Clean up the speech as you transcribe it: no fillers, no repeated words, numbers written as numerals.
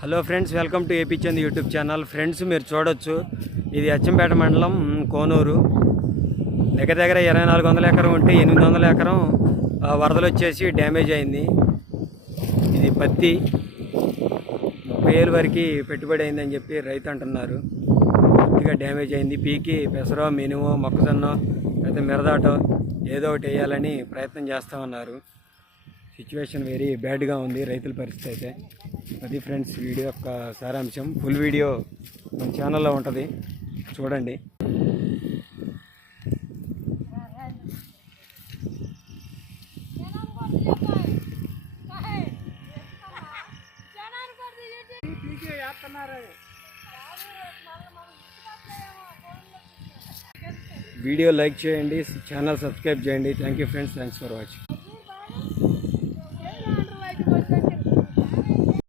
Hello friends, welcome to AP Chand YouTube channel. Friends, మీరు చూడొచ్చు, ఇది అచ్చంపేట మండలం కోనూరు. దగ్గర 2400 ఎకరం ఉంటే 800 ఎకరం వరదలు వచ్చేసి డ్యామేజ్ అయింది. ఇది పత్తి 30,000 వరకు పెట్టుబడి అయిందని చెప్పి రైతు అంటున్నారు. పూర్తిగా డ్యామేజ్ అయింది. పీకి పెసరో, మినుమో, మొక్కజొన్న అయితే మిరదాటో ఏదో ఒకటి వేయాలని ప్రయత్నం చేస్తామన్నారు. సిచ్యువేషన్ వెరీ బ్యాడ్గా ఉంది రైతుల పరిస్థితి అయితే. అది ఫ్రెండ్స్ వీడియో యొక్క సారాంశం. ఫుల్ వీడియో మన ఛానల్లో ఉంటుంది, చూడండి. వీడియో లైక్ చేయండి, ఛానల్ సబ్స్క్రైబ్ చేయండి. Thank you friends, thanks for watching.